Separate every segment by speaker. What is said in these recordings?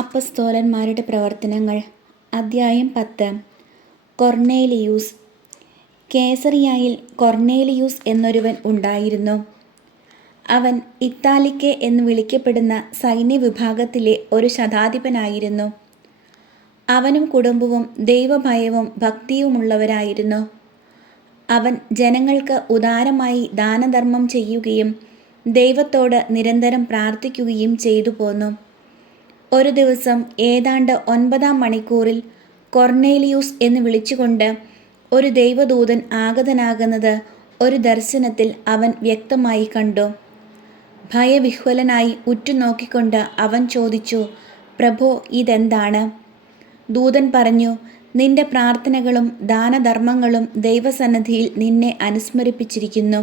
Speaker 1: അപ്പസ്തോലന്മാരുടെ പ്രവർത്തനങ്ങൾ അദ്ധ്യായം പത്ത് കൊർണേലിയൂസ് കേസറിയായിൽ കൊർണേലിയൂസ് എന്നൊരുവൻ ഉണ്ടായിരുന്നു അവൻ ഇത്താലിക്ക എന്ന് വിളിക്കപ്പെടുന്ന വിഭാഗത്തിലെ ഒരു ശതാധിപനായിരുന്നു അവനും കുടുംബവും ദൈവഭയവും ഭക്തിയുമുള്ളവരായിരുന്നു അവൻ ജനങ്ങൾക്ക് ഉദാരമായി ദാനധർമ്മം ചെയ്യുകയും ദൈവത്തോട് നിരന്തരം പ്രാർത്ഥിക്കുകയും ചെയ്തു പോന്നു ഒരു ദിവസം ഏതാണ്ട് ഒൻപതാം മണിക്കൂറിൽ കൊർണേലിയൂസ് എന്ന് വിളിച്ചുകൊണ്ട് ഒരു ദൈവദൂതൻ ആഗതനാകുന്നത് ഒരു ദർശനത്തിൽ അവൻ വ്യക്തമായി കണ്ടു ഭയവിഹ്വലനായി ഉറ്റുനോക്കിക്കൊണ്ട് അവൻ ചോദിച്ചു പ്രഭോ ഇതെന്താണ് ദൂതൻ പറഞ്ഞു നിന്റെ പ്രാർത്ഥനകളും ദാനധർമ്മങ്ങളും ദൈവസന്നിധിയിൽ നിന്നെ അനുസ്മരിപ്പിച്ചിരിക്കുന്നു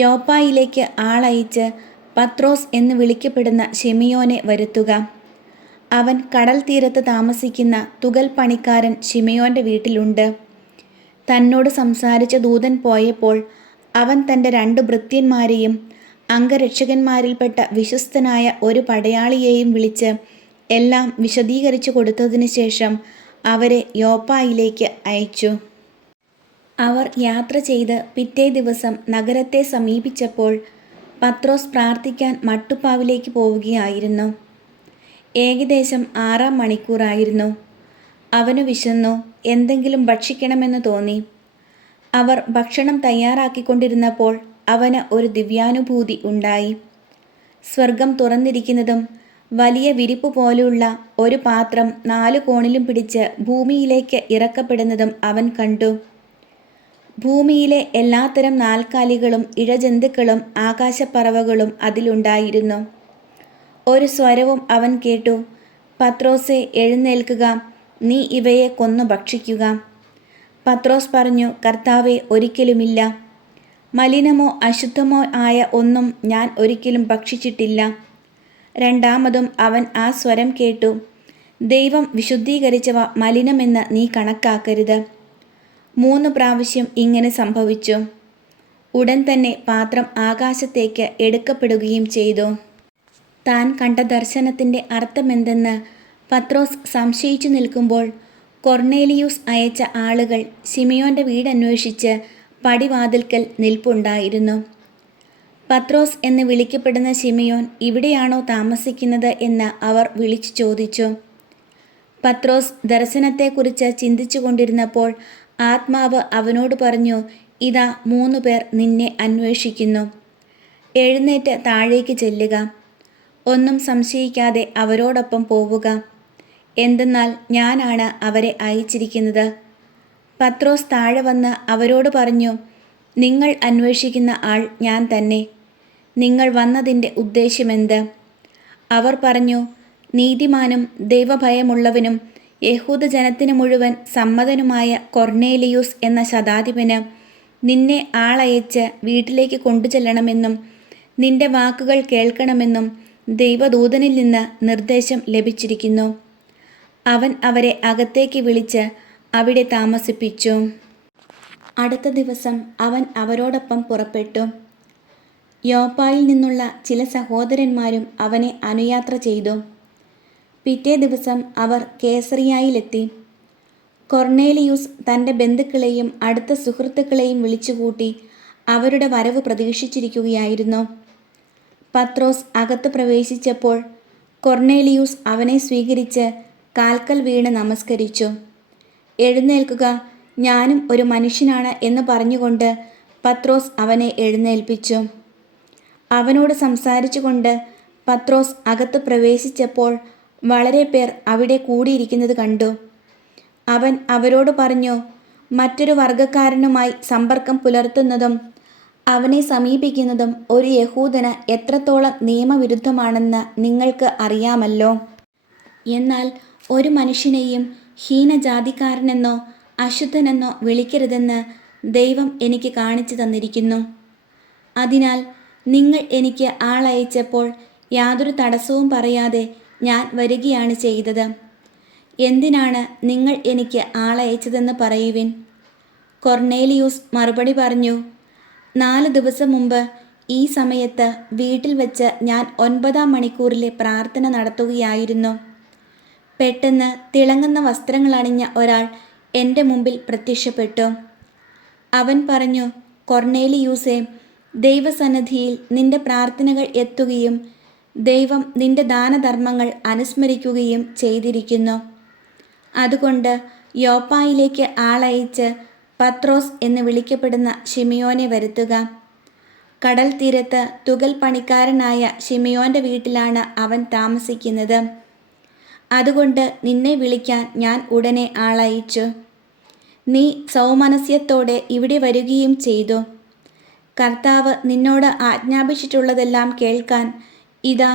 Speaker 1: യോപ്പായിലേക്ക് ആളയച്ച് പത്രോസ് എന്ന് വിളിക്കപ്പെടുന്ന ഷിമിയോനെ വരുത്തുക അവൻ കടൽ തീരത്ത് താമസിക്കുന്ന തുകൽ പണിക്കാരൻ ഷിമയോൻ്റെ വീട്ടിലുണ്ട് തന്നോട് സംസാരിച്ച ദൂതൻ പോയപ്പോൾ അവൻ തൻ്റെ രണ്ട് ഭൃത്യന്മാരെയും അംഗരക്ഷകന്മാരിൽപ്പെട്ട വിശ്വസ്തനായ ഒരു പടയാളിയെയും വിളിച്ച് എല്ലാം വിശദീകരിച്ചു കൊടുത്തതിനു ശേഷം അവരെ യോപ്പായിലേക്ക് അയച്ചു അവർ യാത്ര ചെയ്ത് പിറ്റേ ദിവസം നഗരത്തെ സമീപിച്ചപ്പോൾ പത്രോസ് പ്രാർത്ഥിക്കാൻ മട്ടുപ്പാവിലേക്ക് പോവുകയായിരുന്നു ഏകദേശം ആറാം മണിക്കൂറായിരുന്നു അവന് വിശന്നു എന്തെങ്കിലും ഭക്ഷിക്കണമെന്ന് തോന്നി അവർ ഭക്ഷണം തയ്യാറാക്കിക്കൊണ്ടിരുന്നപ്പോൾ അവന് ഒരു ദിവ്യാനുഭൂതി ഉണ്ടായി സ്വർഗം തുറന്നിരിക്കുന്നതും വലിയ വിരിപ്പ് പോലെയുള്ള ഒരു പാത്രം നാലു കോണിലും പിടിച്ച് ഭൂമിയിലേക്ക് ഇറക്കപ്പെടുന്നതും അവൻ കണ്ടു ഭൂമിയിലെ എല്ലാത്തരം നാൽക്കാലികളും ഇഴജന്തുക്കളും ആകാശപ്പറവകളും അതിലുണ്ടായിരുന്നു ഒരു സ്വരവും അവൻ കേട്ടു പത്രോസെ എഴുന്നേൽക്കുക നീ ഇവയെ കൊന്നു ഭക്ഷിക്കുക പത്രോസ് പറഞ്ഞു കർത്താവെ ഒരിക്കലുമില്ല മലിനമോ അശുദ്ധമോ ആയ ഒന്നും ഞാൻ ഒരിക്കലും ഭക്ഷിച്ചിട്ടില്ല രണ്ടാമതും അവൻ ആ സ്വരം കേട്ടു ദൈവം വിശുദ്ധീകരിച്ചവ മലിനമെന്ന് നീ കണക്കാക്കരുത് മൂന്ന് പ്രാവശ്യം ഇങ്ങനെ സംഭവിച്ചു ഉടൻ തന്നെ പാത്രം ആകാശത്തേക്ക് എടുക്കപ്പെടുകയും ചെയ്തു താൻ കണ്ട ദർശനത്തിൻ്റെ അർത്ഥമെന്തെന്ന് പത്രോസ് സംശയിച്ചു നിൽക്കുമ്പോൾ കൊർണേലിയൂസ് അയച്ച ആളുകൾ സിമിയോൻ്റെ വീടന്വേഷിച്ച് പടിവാതിൽക്കൽ നിൽപ്പുണ്ടായിരുന്നു പത്രോസ് എന്ന് വിളിക്കപ്പെടുന്ന സിമിയോൻ ഇവിടെയാണോ താമസിക്കുന്നത് എന്ന് അവർ വിളിച്ചു ചോദിച്ചു പത്രോസ് ദർശനത്തെക്കുറിച്ച് ചിന്തിച്ചു കൊണ്ടിരുന്നപ്പോൾ ആത്മാവ് അവനോട് പറഞ്ഞു ഇതാ മൂന്നു പേർ നിന്നെ അന്വേഷിക്കുന്നു എഴുന്നേറ്റ് താഴേക്ക് ചെല്ലുക ഒന്നും സംശയിക്കാതെ അവരോടൊപ്പം പോവുക എന്തെന്നാൽ ഞാനാണ് അവരെ അയച്ചിരിക്കുന്നത് പത്രോസ് താഴെ വന്ന് അവരോട് പറഞ്ഞു നിങ്ങൾ അന്വേഷിക്കുന്ന ആൾ ഞാൻ തന്നെ നിങ്ങൾ വന്നതിൻ്റെ ഉദ്ദേശ്യമെന്ത് അവർ പറഞ്ഞു നീതിമാനും ദൈവഭയമുള്ളവനും യഹൂദ ജനത്തിന് മുഴുവൻ സമ്മതനുമായ കൊർണേലിയൂസ് എന്ന ശതാധിപന് നിന്നെ ആളയച്ച് വീട്ടിലേക്ക് കൊണ്ടുചെല്ലണമെന്നും നിന്റെ വാക്കുകൾ കേൾക്കണമെന്നും ദൈവദൂതനിൽ നിന്ന് നിർദ്ദേശം ലഭിച്ചിരിക്കുന്നു അവൻ അവരെ അകത്തേക്ക് വിളിച്ച് അവിടെ താമസിപ്പിച്ചു അടുത്ത ദിവസം അവൻ അവരോടൊപ്പം പുറപ്പെട്ടു യോപ്പായിൽ നിന്നുള്ള ചില സഹോദരന്മാരും അവനെ അനുയാത്ര ചെയ്തു പിറ്റേ ദിവസം അവർ കേസറിയായിലെത്തി കൊർണേലിയൂസ് തൻ്റെ ബന്ധുക്കളെയും അടുത്ത സുഹൃത്തുക്കളെയും വിളിച്ചുകൂട്ടി അവരുടെ വരവ് പ്രതീക്ഷിച്ചിരിക്കുകയായിരുന്നു പത്രോസ് അകത്ത് പ്രവേശിച്ചപ്പോൾ കൊർണേലിയൂസ് അവനെ സ്വീകരിച്ച് കാൽക്കൽ വീണ് നമസ്കരിച്ചു എഴുന്നേൽക്കുക ഞാനും ഒരു മനുഷ്യനാണ് എന്ന് പറഞ്ഞുകൊണ്ട് പത്രോസ് അവനെ എഴുന്നേൽപ്പിച്ചു അവനോട് സംസാരിച്ചുകൊണ്ട് പത്രോസ് അകത്ത് പ്രവേശിച്ചപ്പോൾ വളരെ പേർ അവിടെ കൂടിയിരിക്കുന്നത് കണ്ടു അവൻ അവരോട് പറഞ്ഞു മറ്റൊരു വർഗക്കാരനുമായി സമ്പർക്കം പുലർത്തുന്നതും അവനെ സമീപിക്കുന്നതും ഒരു യഹൂദന എത്രത്തോളം നിയമവിരുദ്ധമാണെന്ന് നിങ്ങൾക്ക് അറിയാമല്ലോ എന്നാൽ ഒരു മനുഷ്യനെയും ഹീനജാതിക്കാരനെന്നോ അശുദ്ധനെന്നോ വിളിക്കരുതെന്ന് ദൈവം എനിക്ക് കാണിച്ചു തന്നിരിക്കുന്നു അതിനാൽ നിങ്ങൾ എനിക്ക് ആളയച്ചപ്പോൾ യാതൊരു തടസ്സവും പറയാതെ ഞാൻ വരികയാണ് ചെയ്തത് എന്തിനാണ് നിങ്ങൾ എനിക്ക് ആളയച്ചതെന്ന് പറയുവിൻ കൊർണേലിയൂസ് മറുപടി പറഞ്ഞു നാല് ദിവസം മുമ്പ് ഈ സമയത്ത് വീട്ടിൽ വെച്ച് ഞാൻ ഒൻപതാം മണിക്കൂറിലെ പ്രാർത്ഥന നടത്തുകയായിരുന്നു പെട്ടെന്ന് തിളങ്ങുന്ന വസ്ത്രങ്ങളണിഞ്ഞ ഒരാൾ എൻ്റെ മുമ്പിൽ പ്രത്യക്ഷപ്പെട്ടു അവൻ പറഞ്ഞു കൊർണേലിയൂസെ ദൈവസന്നിധിയിൽ നിന്റെ പ്രാർത്ഥനകൾ എത്തുകയും ദൈവം നിന്റെ ദാനധർമ്മങ്ങൾ അനുസ്മരിക്കുകയും ചെയ്തിരിക്കുന്നു അതുകൊണ്ട് യോപ്പായിലേക്ക് ആളയച്ച് പത്രോസ് എന്ന് വിളിക്കപ്പെടുന്ന ഷിമിയോനെ വരുത്തുക കടൽ തീരത്ത് തുകൽ പണിക്കാരനായ ഷിമിയോന്റെ വീട്ടിലാണ് അവൻ താമസിക്കുന്നത് അതുകൊണ്ട് നിന്നെ വിളിക്കാൻ ഞാൻ ഉടനെ ആളയച്ചു നീ സൗമനസ്യത്തോടെ ഇവിടെ വരികയും ചെയ്തു കർത്താവ് നിന്നോട് ആജ്ഞാപിച്ചിട്ടുള്ളതെല്ലാം കേൾക്കാൻ ഇതാ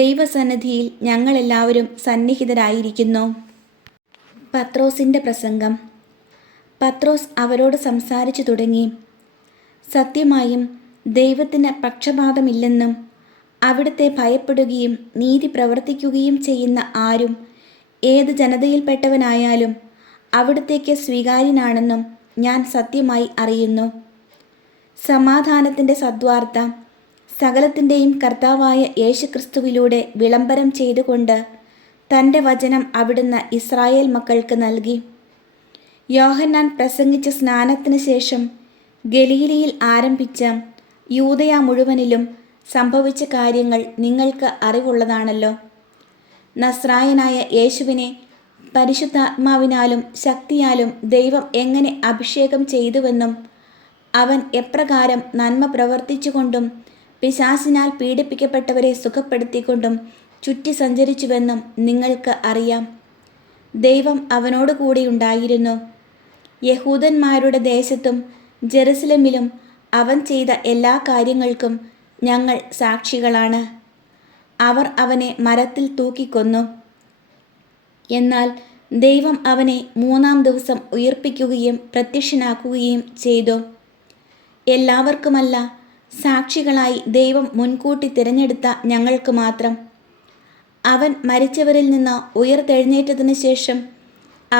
Speaker 1: ദൈവസന്നിധിയിൽ ഞങ്ങളെല്ലാവരും സന്നിഹിതരായിരിക്കുന്നു പത്രോസിൻ്റെ പ്രസംഗം പത്രോസ് അവരോട് സംസാരിച്ചു തുടങ്ങി സത്യമായും ദൈവത്തിന് പക്ഷപാതമില്ലെന്നും അവിടുത്തെ ഭയപ്പെടുകയും നീതി പ്രവർത്തിക്കുകയും ചെയ്യുന്ന ആരും ഏത് ജനതയിൽപ്പെട്ടവനായാലും അവിടത്തേക്ക് സ്വീകാര്യനാണെന്നും ഞാൻ സത്യമായി അറിയുന്നു സമാധാനത്തിൻ്റെ സദ്വാർത്ത സകലത്തിൻ്റെയും കർത്താവായ യേശുക്രിസ്തുവിലൂടെ വിളംബരം ചെയ്തുകൊണ്ട് തൻ്റെ വചനം അവിടുന്ന് ഇസ്രായേൽ മക്കൾക്ക് നൽകി യോഹന്നാൻ പ്രസംഗിച്ച സ്നാനത്തിന് ശേഷം ഗലീലിയിൽ ആരംഭിച്ച യൂതയ മുഴുവനിലും സംഭവിച്ച കാര്യങ്ങൾ നിങ്ങൾക്ക് അറിവുള്ളതാണല്ലോ നസ്രായനായ യേശുവിനെ പരിശുദ്ധാത്മാവിനാലും ശക്തിയാലും ദൈവം എങ്ങനെ അഭിഷേകം ചെയ്തുവെന്നും അവൻ എപ്രകാരം നന്മ പ്രവർത്തിച്ചുകൊണ്ടും പിശാസിനാൽ പീഡിപ്പിക്കപ്പെട്ടവരെ സുഖപ്പെടുത്തിക്കൊണ്ടും ചുറ്റി സഞ്ചരിച്ചുവെന്നും നിങ്ങൾക്ക് അറിയാം ദൈവം അവനോട് കൂടി ഉണ്ടായിരുന്നു യഹൂദന്മാരുടെ ദേശത്തും ജെറുസലമിലും അവൻ ചെയ്ത എല്ലാ കാര്യങ്ങൾക്കും ഞങ്ങൾ സാക്ഷികളാണ് അവർ അവനെ മരത്തിൽ തൂക്കിക്കൊന്നു എന്നാൽ ദൈവം അവനെ മൂന്നാം ദിവസം ഉയർപ്പിക്കുകയും പ്രത്യക്ഷനാക്കുകയും ചെയ്തു എല്ലാവർക്കുമല്ല സാക്ഷികളായി ദൈവം മുൻകൂട്ടി തിരഞ്ഞെടുത്ത ഞങ്ങൾക്ക് മാത്രം അവൻ മരിച്ചവരിൽ നിന്ന് ഉയർത്തെഴുന്നേറ്റതിനു ശേഷം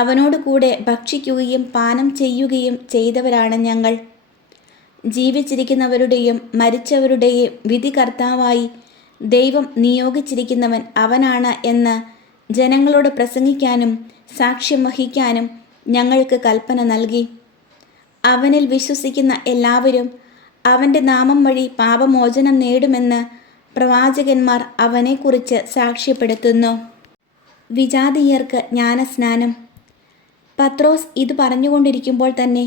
Speaker 1: അവനോട് കൂടെ ഭക്ഷിക്കുകയും പാനം ചെയ്യുകയും ചെയ്തവരാണ് ഞങ്ങൾ ജീവിച്ചിരിക്കുന്നവരുടെയും മരിച്ചവരുടെയും വിധികർത്താവായി ദൈവം നിയോഗിച്ചിരിക്കുന്നവൻ അവനാണ് എന്ന് ജനങ്ങളോട് പ്രസംഗിക്കാനും സാക്ഷ്യം വഹിക്കാനും ഞങ്ങൾക്ക് കൽപ്പന നൽകി അവനിൽ വിശ്വസിക്കുന്ന എല്ലാവരും അവൻ്റെ നാമം വഴി പാപമോചനം നേടുമെന്ന് പ്രവാചകന്മാർ അവനെക്കുറിച്ച് സാക്ഷ്യപ്പെടുത്തുന്നു വിജാതീയർക്ക് ജ്ഞാനസ്നാനം പത്രോസ് ഇത് പറഞ്ഞുകൊണ്ടിരിക്കുമ്പോൾ തന്നെ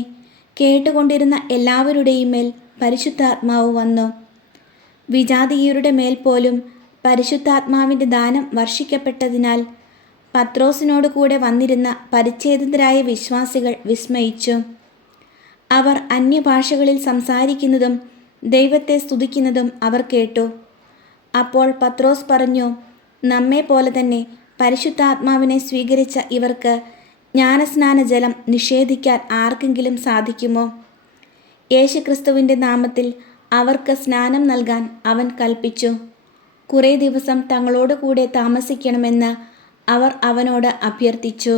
Speaker 1: കേട്ടുകൊണ്ടിരുന്ന എല്ലാവരുടെയും മേൽ പരിശുദ്ധാത്മാവ് വന്നു വിജാതീയരുടെ മേൽ പോലും പരിശുദ്ധാത്മാവിൻ്റെ ദാനം വർഷിക്കപ്പെട്ടതിനാൽ പത്രോസിനോട് കൂടെ വന്നിരുന്ന പരിച്ഛേദിതരായ വിശ്വാസികൾ വിസ്മയിച്ചു അവർ അന്യഭാഷകളിൽ സംസാരിക്കുന്നതും ദൈവത്തെ സ്തുതിക്കുന്നതും അവർ കേട്ടു അപ്പോൾ പത്രോസ് പറഞ്ഞു നമ്മെ പോലെ തന്നെ പരിശുദ്ധാത്മാവിനെ സ്വീകരിച്ച ഇവർക്ക് ജ്ഞാനസ്നാന ജലം നിഷേധിക്കാൻ ആർക്കെങ്കിലും സാധിക്കുമോ യേശുക്രിസ്തുവിൻ്റെ നാമത്തിൽ അവർക്ക് സ്നാനം നൽകാൻ അവൻ കൽപ്പിച്ചു കുറേ ദിവസം തങ്ങളോട് കൂടെ താമസിക്കണമെന്ന് അവർ അവനോട് അഭ്യർത്ഥിച്ചു